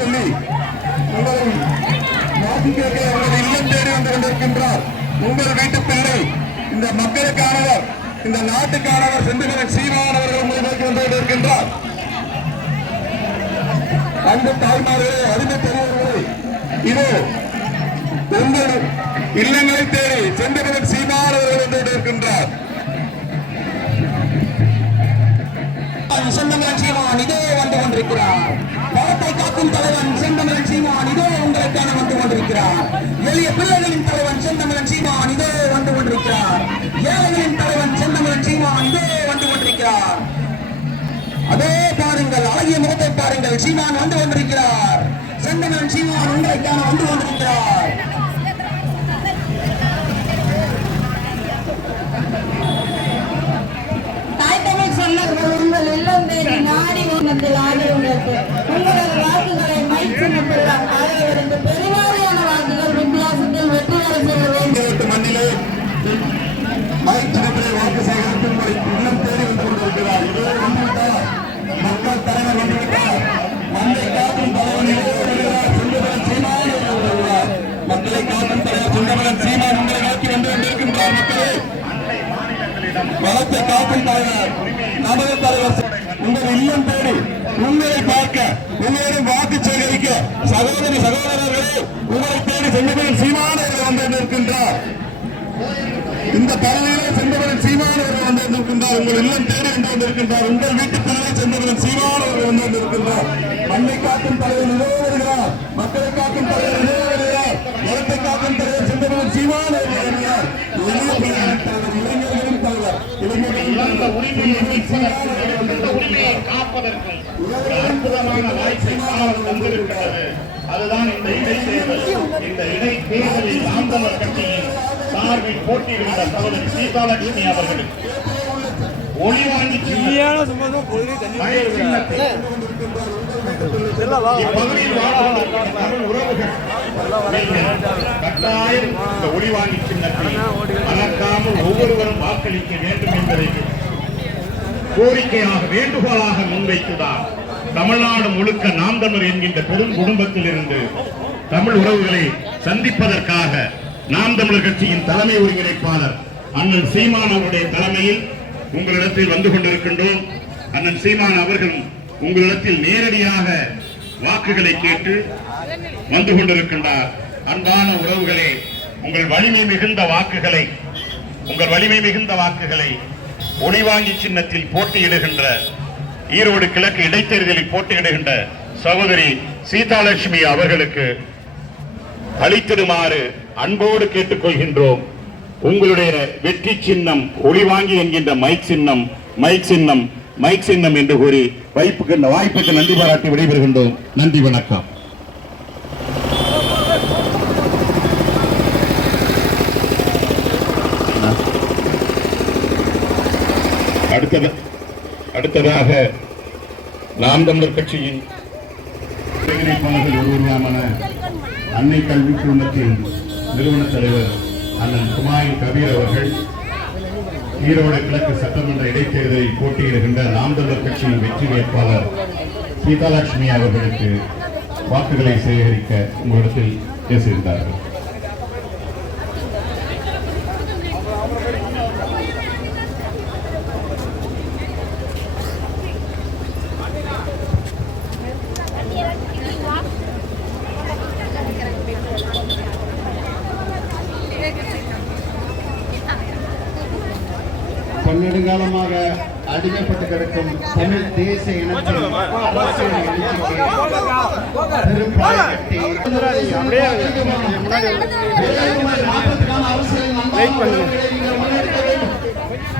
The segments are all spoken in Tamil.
சொல்லி உங்களை வாக்கு கேட்க உங்களை இல்லம் தேடி வந்து கொண்டிருக்கின்றார். உங்கள் வீட்டு பிள்ளை, இந்த மக்களுக்கானவர், இந்த நாட்டுக்கானவர் செந்தில்வேலன் சீமான் அவர்கள் உங்களை நோக்கி வந்து கொண்டிருக்கின்றார். அன்பு தாய்மார்களே, அருமை பெரியவர்களே, இதோ உங்கள் இல்லங்களை தேடி செந்தில்வேலன் சீமான் அவர்கள் வந்து கொண்டிருக்கின்றார். செந்தமிழன் சீமான் இதோ வந்து கொண்டிருக்கிறார். பலத்தை காக்கும் தலைவன் செந்தமிழன் சீமான் இதோ உங்களுக்கான வந்து கொண்டிருக்கிறார். எளிய பிள்ளைகளின் தலைவன் செந்தமிழன் சீமான் இதோ வந்து கொண்டிருக்கிறார். ஏழைகளின் தலைவன் செந்தமிழன் சீமான் இதோ வந்து கொண்டிருக்கிறார். அதே பாருங்கள், அழகிய முகத்தை பாருங்கள், சீமான் வந்து கொண்டிருக்கிறார். செந்தமிழன் சீமான் உங்களுக்கான வந்து கொண்டிருக்கிறார். உங்கள் இல்லம் தேடி நாடி உணர்ந்தது ஆடி உணர்ந்து உங்களது வாக்குகளை மைச்சின்னத்தில் ஆகியோருக்கு பெருவாரியான வாக்குகள் வித்தியாசத்தில் வெற்றி பெற செய்ய வேண்டும். மண்ணிலே மைச்சின்னத்திலே வாக்கு சேகரித்து உங்களை இல்லம் தேடி வந்து கொண்டிருக்கிறார். இதோ வந்துவிட்டார், மக்கள் தலைவர் வந்துவிட்டார். மண்ணை காக்கும் தலைவன் செந்தமிழன் சீமான் வருகிறார். மக்களை காக்கும் தலைவர் செந்தமிழன் சீமான் உங்களை நோக்கி வந்து கொண்டிருக்கின்றார். மக்களே, வளத்தை காக்கும் தலைவர் நமது தலைவர் உங்கள் இல்லம் தேடி உங்களை பார்க்க, உங்களிடம் வாக்கு சேகரிக்க சகோதரி சகோதரர்களே உங்களை தேடி செந்தமிழன் சீமான் அவர்கள் வந்து நிற்கின்றார். இந்த பகுதியிலே செந்தமிழன் சீமான் அவர்கள் வந்து நிற்கின்றார். உங்கள் இல்லம் தேடி வந்து கொண்டிருக்கின்றார். உங்கள் வீட்டுக்குள்ளே செந்தமிழன் சீமான் அவர்கள் வந்து நிற்கின்றார். மண்ணை காக்கும் தலைவர் இதோ வருகிறார். மக்களை காக்கும் தலைவர் இதோ வருகிறார். வளத்தை காக்கும் தலைவர் செந்தமிழன் சீமான் அவர்கள் வருகிறார். இளைஞர்களின் தலைவர், இளைஞர்களின் உரிமையை காப்பதற்கு அற்புதமான வாய்ப்பை வந்திருக்கிறது. அதுதான் இந்த இடைத்தேர்தல். இந்த இடைத்தேர்தலில் நாம் தமிழர் கட்சியின் சார்பில் போட்டியிடுகின்ற சகோதரி சீதாலட்சுமி அவர்களுக்கு ஒளி வாங்கி இப்பகுதியில் உறவுகள் கட்டாயம் இந்த ஒளி வாங்கி சின்னத்தை மறக்காமல் ஒவ்வொருவரும் வாக்களிக்க வேண்டும் என்பதை கோரிக்கையாக வேண்டுகோளாக முன்வைத்துதான் தமிழ்நாடு முழுக்க நாம் தமிழர் என்கின்ற பெரும் குடும்பத்தில் இருந்து தமிழ் உறவுகளை சந்திப்பதற்காக நாம் தமிழர் கட்சியின் தலைமை ஒருங்கிணைப்பாளர் அண்ணன் சீமான் அவருடைய தலைமையில் உங்களிடத்தில் வந்து கொண்டிருக்கின்றோம். அண்ணன் சீமான் அவர்கள் உங்களிடத்தில் நேரடியாக வாக்குகளை கேட்டு வந்து கொண்டிருக்கின்றார். அன்பான உறவுகளே, உங்கள் வலிமை மிகுந்த வாக்குகளை ஒளிவாங்கி சின்னத்தில் போட்டியிடுகின்ற ஈரோடு கிழக்கு இடைத்தேர்தலில் போட்டியிடுகின்ற சகோதரி சீதாலட்சுமி அவர்களுக்கு அளித்திடுமாறு அன்போடு கேட்டுக்கொள்கின்றோம். உங்களுடைய வெற்றி சின்னம் ஒளிவாங்கி என்கின்ற மைக் சின்னம் என்று கூறி வாய்ப்புக்கு நன்றி பாராட்டி விடைபெறுகின்றோம். நன்றி, வணக்கம். அடுத்ததாக நாம் தமிழர் கட்சியின் ஒருவருமான அன்னை கல்வி குழுமத்தின் நிறுவன தலைவர் அண்ணன் குமாயின் கபீர் அவர்கள் ஈரோடு கிழக்கு சட்டமன்ற இடைத்தேர்தலில் போட்டியிடுகின்ற நாம் தமிழர் கட்சியின் வெற்றி வேட்பாளர் சீதாலட்சுமி அவர்களுக்கு வாக்குகளை சேகரிக்க உங்களிடத்தில் பேசியிருந்தார்கள். பன்னெடுங்காலமாக அடிமைப்பட்டு கிடக்கும் தமிழ் தேச இனத்தின்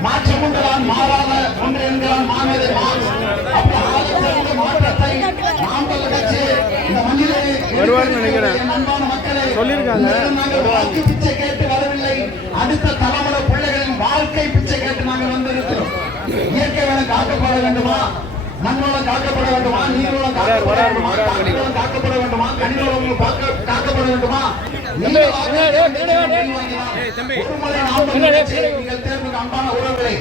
மாற்றம் ஒன்றுதான் மாறாத ஒன்று என்கிறான் மாணவரை மாற்றத்தை நாம் கட்சி இந்த மண்ணிலே அன்பான மக்களே வாக்கு பிச்சை கேட்டு வரவில்லை. அடுத்த தலைமுறை பிள்ளைகளின் வாழ்க்கை பிச்சை கேட்டு நாங்கள் வந்திருக்கிறோம். இயற்கை வளம் காக்கப்பட வேண்டுமா, மண்வளம் காக்கப்பட வேண்டுமா, நீர்வளம் காக்கப்பட வேண்டுமா, காற்றுவளம் காக்கப்பட வேண்டுமா, கனிவளம் காக்கப்பட வேண்டுமா, அன்பான உறவுகளை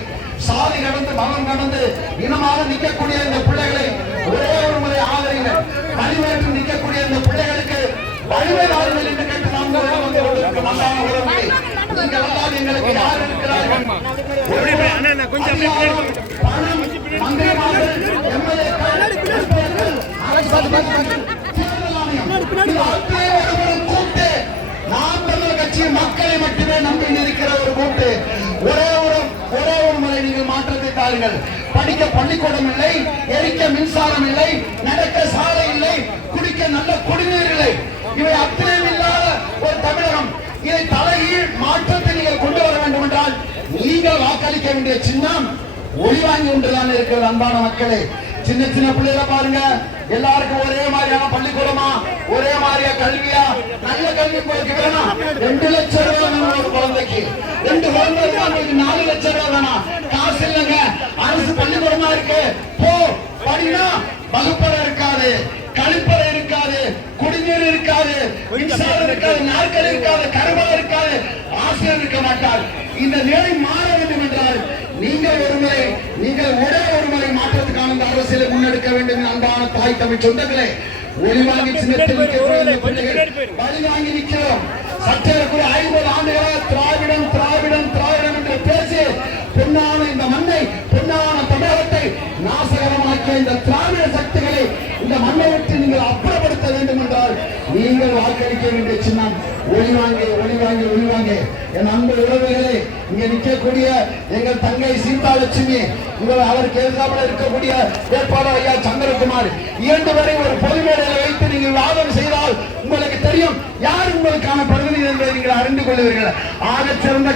சாதி கடந்து மதம் கடந்து இனமாக நிற்கக்கூடிய இந்த பிள்ளைகளை ஒரே ஒரு முறை ஆதரிங்க. வழிவேற்று நிற்கக்கூடிய உரிமையாளர்கள் என்று கேட்டு நாம் வந்து கொண்டிருக்கும் அன்பான உறவுகளே, நீங்கள் எல்லாம் எங்களுக்கு யார் இருக்கிறார்கள்? அதிகாரம், பணம், மந்திரிமார்கள், எம்எல்ஏக்கள், எம்பிக்கள், தேர்தல் ஆணையம், இது அத்தனை ஒருவரும் கூட்டு நாம் தமிழர் கட்சி மக்களை மட்டுமே நம்பி இருக்கிற ஒரு கூட்டு. ஒரே ஒரு முறை நீங்கள் மாற்றத்தை தாருங்கள். படிக்க பள்ளிக்கூடம் இல்லை, எரிக்க மின்சாரம் இல்லை, நடக்க சாலை இல்லை, குடிக்க நல்ல குடிநீர் இல்லை. இவை அத்தனையும் இல்லாத ஒரு தமிழகம். இதை தலைகீழ் மாற்றத்தை நீங்கள் கொண்டு வர வேண்டும் என்றால் நீங்கள் வாக்களிக்க வேண்டிய சின்னம் ஒளிவாங்கி ஒன்றுதான் இருக்கிறது. அன்பான மக்களே, சின்ன சின்ன பிள்ளைகளை பாருங்க, எல்லாருக்கும் ஒரே மாதிரியான பள்ளிக்கூடமா, ஒரே மாதிரியா கல்வியா? நல்ல கல்வி உங்களுக்கு வேணும், 2 லட்சம் ரூபாய் வேணும் ஒரு குழந்தைக்கு. 2 குழந்தை உங்களுக்கு 4 லட்சம் ரூபாய் வேணும். காசு இல்லைங்க, அரசு பள்ளிக்கூடமா இருக்கு, போ படினா வகுப்பறை இருக்காது, கழிப்பறை இருக்காது, குடிநீர் இருக்காது, மின்சாரம் இருக்காது, நாற்காலி இருக்காது, கருவறை இருக்காது, ஆசிரியர் இருக்க மாட்டார். இந்த நிலை மாற வேண்டும் என்றால் நீங்கள் ஒரே ஒரு முறை மாற்றத்துக்கான இந்த அரசியலை முன்னெடுக்க வேண்டும். அன்பான தாய் தமிழ் சொந்தங்களே, ஒளிவாங்கி சின்னத்தில் வழி வாங்கி நிற்கிறோம். சற்றேறக்குரிய 50 ஆண்டுகளாக திராவிடம் திராவிடம் திராவிடம் என்று பேசி பொன்னான இந்த மண்ணை, பொன்னான தமிழகத்தை நாசகரமாக்கிய இந்த திராவிட சக்திகளை இந்த மண்ணை விட்டு நீங்கள் அப்புறப்படுத்த வேண்டும் என்றால் நீங்கள் வாக்களிக்க வேண்டிய சின்னம் ஒளிவாங்கி ஒளிவாங்கி ஒளிவாங்கி. என் அன்பு உறவுகளே, இங்க நிற்கக்கூடிய எங்கள் தங்கை சீதாலட்சுமி, அவருக்கு எதிர்த்தாமல் இருக்கக்கூடிய வேட்பாளர் ஐயா சந்திரகுமார், 2 பேரை ஒரு பொது மேடையில் வைத்து நீங்கள் வாதம் செய்தால் உங்களுக்கு தெரியும் யார் உங்களுக்கான பிரதிநிதி என்பதை நீங்கள் அறிந்து கொள்வீர்கள். ஆக சிறந்த